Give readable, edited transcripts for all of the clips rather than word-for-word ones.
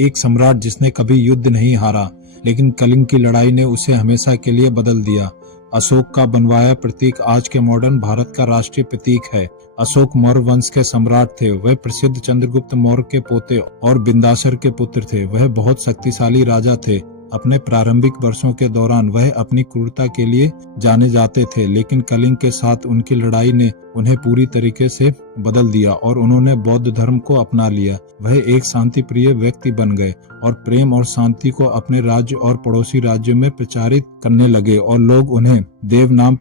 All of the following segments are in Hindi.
एक सम्राट जिसने कभी युद्ध नहीं हारा, लेकिन कलिंग की लड़ाई ने उसे हमेशा के लिए बदल दिया। अशोक का बनवाया प्रतीक आज के मॉडर्न भारत का राष्ट्रीय प्रतीक है। अशोक मौर्य वंश के सम्राट थे। वह प्रसिद्ध चंद्रगुप्त मौर्य के पोते और बिंदासर के पुत्र थे। वह बहुत शक्तिशाली राजा थे। अपने प्रारंभिक वर्षों के दौरान वह अपनी क्रूरता के लिए जाने जाते थे, लेकिन कलिंग के साथ उनकी लड़ाई ने उन्हें पूरी तरीके से बदल दिया और उन्होंने बौद्ध धर्म को अपना लिया। वह एक शांति प्रिय व्यक्ति बन गए और प्रेम और शांति को अपने राज्य और पड़ोसी राज्यों में प्रचारित करने लगे और लोग उन्हें देव नाम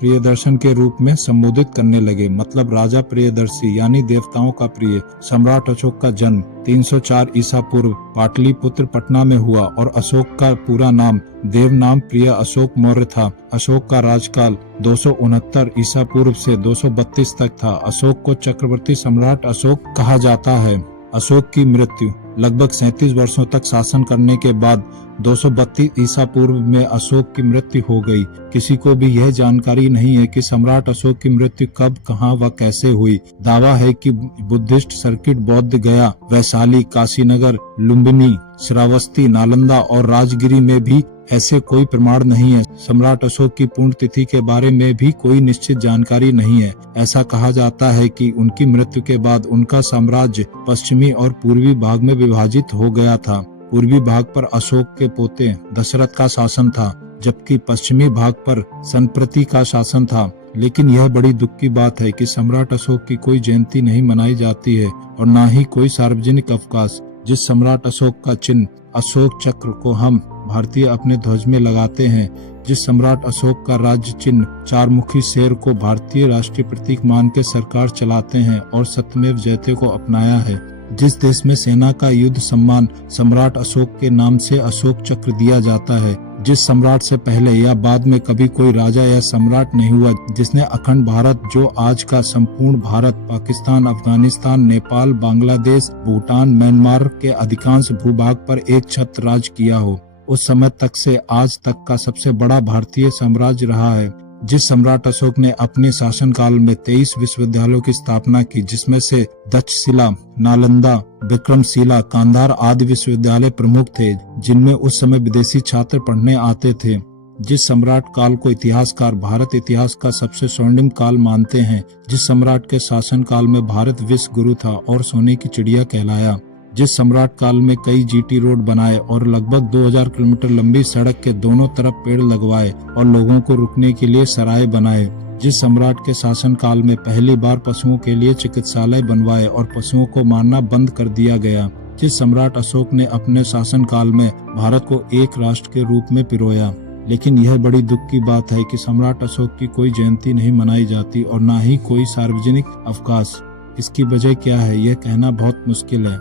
प्रियदर्शन के रूप में संबोधित करने लगे, मतलब राजा प्रियदर्शी यानी देवताओं का प्रिय। सम्राट अशोक का जन्म 304 ईसा पूर्व पाटलिपुत्र पटना में हुआ और अशोक का पूरा नाम देवनाम प्रिय अशोक मौर्य था। अशोक का राजकाल 269 ईसा पूर्व से 232 तक था। अशोक को चक्रवर्ती सम्राट अशोक कहा जाता है। अशोक की मृत्यु लगभग 37 वर्षों तक शासन करने के बाद 232 ईसा पूर्व में अशोक की मृत्यु हो गई। किसी को भी यह जानकारी नहीं है कि सम्राट अशोक की मृत्यु कब, कहां व कैसे हुई। दावा है कि बुद्धिस्ट सर्किट बौद्ध गया, वैशाली, काशीनगर, लुम्बिनी, श्रावस्ती, नालंदा और राजगिरी में भी ऐसे कोई प्रमाण नहीं है। सम्राट अशोक की पूर्ण तिथि के बारे में भी कोई निश्चित जानकारी नहीं है। ऐसा कहा जाता है कि उनकी मृत्यु के बाद उनका साम्राज्य पश्चिमी और पूर्वी भाग में विभाजित हो गया था। पूर्वी भाग पर अशोक के पोते दशरथ का शासन था, जबकि पश्चिमी भाग पर संप्रति का शासन था। लेकिन यह बड़ी दुख की बात है कि सम्राट अशोक की कोई जयंती नहीं मनाई जाती है और न ही कोई सार्वजनिक अवकाश। जिस सम्राट अशोक का चिन्ह अशोक चक्र को हम भारतीय अपने ध्वज में लगाते हैं, जिस सम्राट अशोक का राज्य चिन्ह चारमुखी शेर को भारतीय राष्ट्रीय प्रतीक मान के सरकार चलाते हैं और सत्यमेव जयते को अपनाया है, जिस देश में सेना का युद्ध सम्मान सम्राट अशोक के नाम से अशोक चक्र दिया जाता है, जिस सम्राट से पहले या बाद में कभी कोई राजा या सम्राट नहीं हुआ, जिसने अखंड भारत जो आज का संपूर्ण भारत, पाकिस्तान, अफगानिस्तान, नेपाल, बांग्लादेश, भूटान, म्यांमार के अधिकांश भूभाग पर एक छत्र राज किया हो, उस समय तक से आज तक का सबसे बड़ा भारतीय साम्राज्य रहा है। जिस सम्राट अशोक ने अपने शासनकाल में 23 विश्वविद्यालयों की स्थापना की, जिसमें से तक्षशिला, नालंदा, विक्रमशिला, कांधार आदि विश्वविद्यालय प्रमुख थे, जिनमें उस समय विदेशी छात्र पढ़ने आते थे। जिस सम्राट काल को इतिहासकार भारत इतिहास का सबसे स्वर्णिम काल मानते हैं, जिस सम्राट के शासन काल में भारत विश्व गुरु था और सोने की चिड़िया कहलाया, जिस सम्राट काल में कई जीटी रोड बनाए और लगभग 2000 किलोमीटर लंबी सड़क के दोनों तरफ पेड़ लगवाए और लोगों को रुकने के लिए सराय बनाए, जिस सम्राट के शासन काल में पहली बार पशुओं के लिए चिकित्सालय बनवाए और पशुओं को मारना बंद कर दिया गया, जिस सम्राट अशोक ने अपने शासन काल में भारत को एक राष्ट्र के रूप में पिरोया। लेकिन यह बड़ी दुख की बात है कि सम्राट अशोक की कोई जयंती नहीं मनाई जाती और न ही कोई सार्वजनिक अवकाश। इसकी वजह क्या है, यह कहना बहुत मुश्किल है।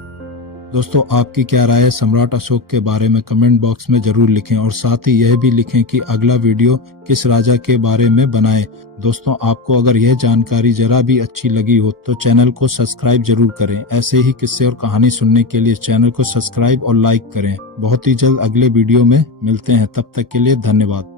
दोस्तों, आपकी क्या राय है सम्राट अशोक के बारे में कमेंट बॉक्स में जरूर लिखें और साथ ही यह भी लिखें कि अगला वीडियो किस राजा के बारे में बनाएं। दोस्तों, आपको अगर यह जानकारी जरा भी अच्छी लगी हो तो चैनल को सब्सक्राइब जरूर करें। ऐसे ही किस्से और कहानी सुनने के लिए चैनल को सब्सक्राइब और लाइक करें। बहुत ही जल्द अगले वीडियो में मिलते हैं, तब तक के लिए धन्यवाद।